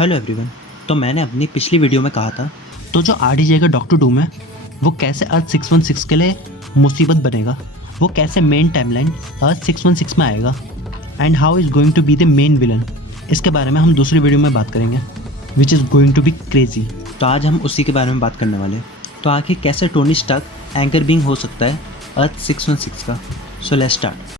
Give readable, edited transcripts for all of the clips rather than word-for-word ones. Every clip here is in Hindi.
Hello everyone. तो मैंने अपनी पिछली वीडियो में कहा था तो जो आरडीजे का डॉक्टर डूम है वो कैसे अर्थ 616 के लिए मुसीबत बनेगा, वो कैसे मेन टाइमलाइन अर्थ 616 में आएगा and how is going to be the main villain. इसके बारे में हम दूसरी वीडियो में बात करेंगे which is going to be crazy. तो आज हम उसी के बारे में बात करने वाले हैं। तो आखिर कैसे टोनी स्टार्क एंकर बीइंग हो सकता है अर्थ 616 का। So let's start.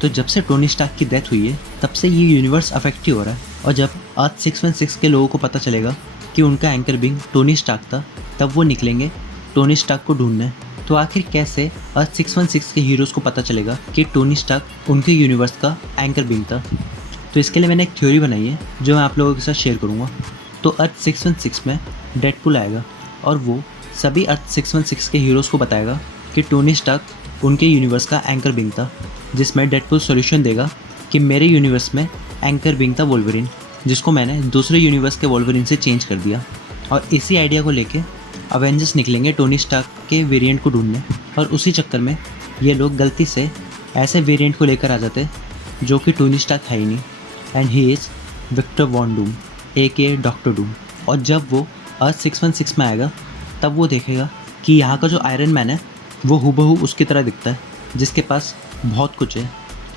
तो जब से टोनी स्टार्क की डेथ हुई है तब से ये यूनिवर्स अफेक्ट ही हो रहा है, और जब अर्थ 616 के लोगों को पता चलेगा कि उनका एंकर बीइंग टोनी स्टार्क था तब वो निकलेंगे टोनी स्टार्क को ढूंढने। तो आखिर कैसे अर्थ 616 के हीरोज़ को पता चलेगा कि टोनी स्टार्क उनके यूनिवर्स का एंकर बीइंग था। तो इसके लिए मैंने एक थ्योरी बनाई है जो मैं आप लोगों के साथ शेयर करूँगा। तो अर्थ 616 में डेडपूल आएगा और वो सभी अर्थ 616 के हीरोज़ को बताएगा कि टोनी स्टार्क उनके यूनिवर्स का एंकर बीइंग था, जिसमें डेडपूल सॉल्यूशन देगा कि मेरे यूनिवर्स में एंकर बीइंग था वोल्वरिन, जिसको मैंने दूसरे यूनिवर्स के वोल्वरिन से चेंज कर दिया। और इसी आइडिया को लेके अवेंजर्स निकलेंगे टोनी स्टार्क के वेरिएंट को ढूंढने, और उसी चक्कर में ये लोग गलती से ऐसे वेरिएंट को लेकर आ जाते जो कि टोनी स्टार्क है ही नहीं, and he is Victor von Doom aka. Doctor Doom. और जब वो अर्थ 616 में आएगा तब वो देखेगा कि यहाँ का जो आयरन मैन है वो हूबहू उसकी तरह दिखता है, जिसके पास बहुत कुछ है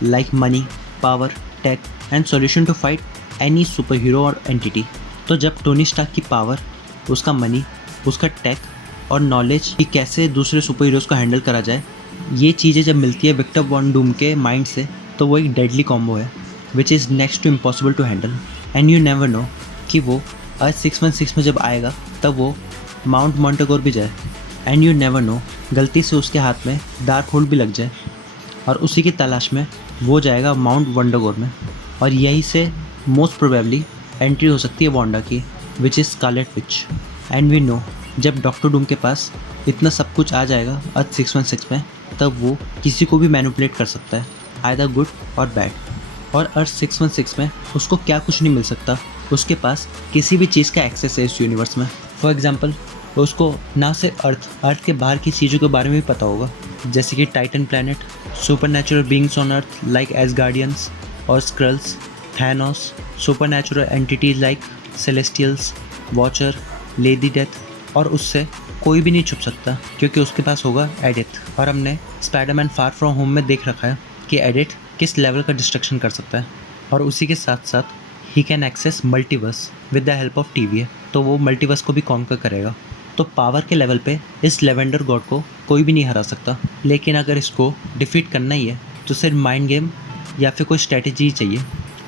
like money, power, tech and solution to fight any superhero और एंटिटी। तो जब टोनी स्टार्क की पावर, उसका मनी, उसका टेक और नॉलेज कि कैसे दूसरे सुपर हीरोज़ को हैंडल करा जाए, ये चीज़ें जब मिलती है विक्टर वॉन डूम के माइंड से, तो वो एक डेडली कॉम्बो है which is next to impossible to handle. And you never know कि वो अर्थ 616 में जब आएगा तब वो माउंट मॉन्टेगोर भी जाए, एंड यू नेवर नो गलती से उसके हाथ में डार्क होल्ड भी लग जाए और उसी की तलाश में वो जाएगा माउंट वंडागोर में, और यहीं से मोस्ट प्रोबेबली एंट्री हो सकती है वांडा की which is Scarlet Witch. And we know जब डॉक्टर डूम के पास इतना सब कुछ आ जाएगा अर्थ 616 में तब वो किसी को भी मैनिपुलेट कर सकता है, आइदर गुड और बैड। और अर्थ 616 में उसको क्या कुछ नहीं मिल सकता, उसके पास किसी भी चीज़ का एक्सेस है इस यूनिवर्स में। फॉर एग्जांपल उसको ना सिर्फ अर्थ के बाहर की चीज़ों के बारे में भी पता होगा, जैसे कि Titan planet, supernatural beings on Earth like Asgardians और Skrulls, Thanos, supernatural entities like Celestials, Watcher, Lady Death, और उससे कोई भी नहीं छुप सकता क्योंकि उसके पास होगा एडिथ। और हमने स्पाइडरमैन फार फ्रॉम होम में देख रखा है कि एडिथ किस लेवल का डिस्ट्रक्शन कर सकता है, और उसी के साथ साथ ही can access multiverse with the help of TVA। तो वो मल्टीवर्स को भी कॉन्कर करेगा। तो पावर के लेवल पे इस लेवेंडर गॉड को कोई भी नहीं हरा सकता, लेकिन अगर इसको डिफीट करना ही है तो सिर्फ माइंड गेम या फिर कोई स्ट्रैटेजी ही चाहिए।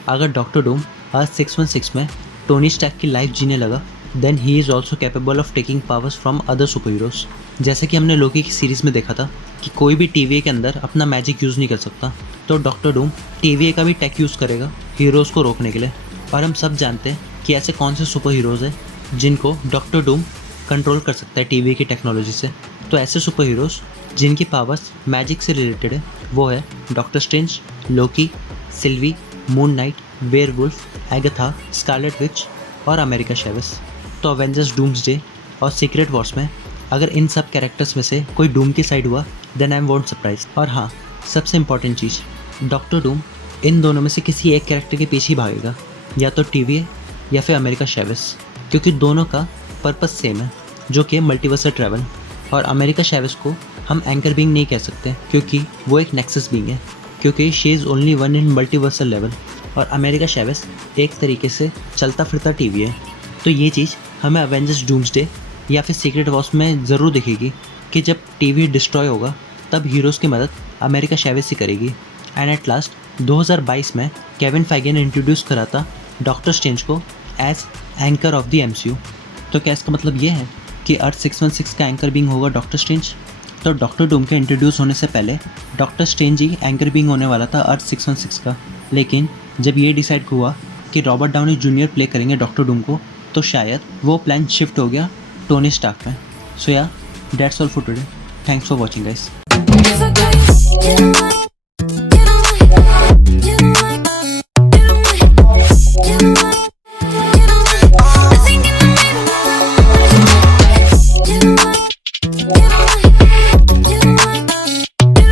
अगर डॉक्टर डूम अर्थ 616 में टोनी स्टार्क की लाइफ जीने लगा then he is also capable of taking powers from other superheroes. जैसे कि हमने लोकी की सीरीज़ में देखा था कि कोई भी TVA के अंदर अपना मैजिक यूज़ नहीं कर सकता, तो डॉक्टर डूम TVA का भी टेक यूज़ करेगा हीरोज़ को रोकने के लिए। और हम सब जानते हैं कि ऐसे कौन से सुपर हीरोज़ हैं जिनको डॉक्टर डूम कंट्रोल कर सकता है TVA की टेक्नोलॉजी से। तो ऐसे सुपर हीरोज़ जिनकी पावर्स मैजिक से रिलेटेड है वो है Doctor Strange, Loki, Sylvie, Moon Knight, werewolf, Agatha, Scarlet Witch और अमेरिका चैवेस। तो अवेंजर्स डूम्सडे और सीक्रेट वॉर्स में अगर इन सब कैरेक्टर्स में से कोई डूम की साइड हुआ then I am won't surprise. और हाँ, सबसे इम्पॉर्टेंट चीज़, डॉक्टर डूम इन दोनों में से किसी एक कैरेक्टर के पीछे ही भागेगा, या तो TVA या फिर अमेरिका चैवेस, क्योंकि दोनों का पर्पस सेम है जो कि मल्टीवर्सल ट्रैवल। और अमेरिका चैवेस को हम एंकर बीइंग नहीं कह सकते क्योंकि वो एक नेक्सस बीइंग है, क्योंकि she is only one in multiversal level, और अमेरिका चैवेस एक तरीके से चलता फिरता TV है। तो ये चीज़ हमें अवेंजर्स डूम्सडे या फिर सीक्रेट वॉर्स में ज़रूर दिखेगी कि जब TVA डिस्ट्रॉय होगा तब हीरोज़ की मदद अमेरिका चैवेस ही करेगी। एंड एट लास्ट 2022 में केविन फाइगे ने इंट्रोड्यूस करा था डॉक्टर स्ट्रेंज को as anchor of the MCU। तो क्या इसका मतलब ये है कि अर्थ 616 का एंकर बीइंग होगा डॉक्टर स्ट्रेंज? तो डॉक्टर डूम के इंट्रोड्यूस होने से पहले डॉक्टर स्ट्रेंज ही एंकर बीइंग होने वाला था अर्थ 616 का, लेकिन जब ये डिसाइड हुआ कि रॉबर्ट डाउनी जूनियर प्ले करेंगे डॉक्टर डूम को तो शायद वो प्लान शिफ्ट हो गया टोनी स्टार्क में। सो या that's all for today, thanks for watching guys.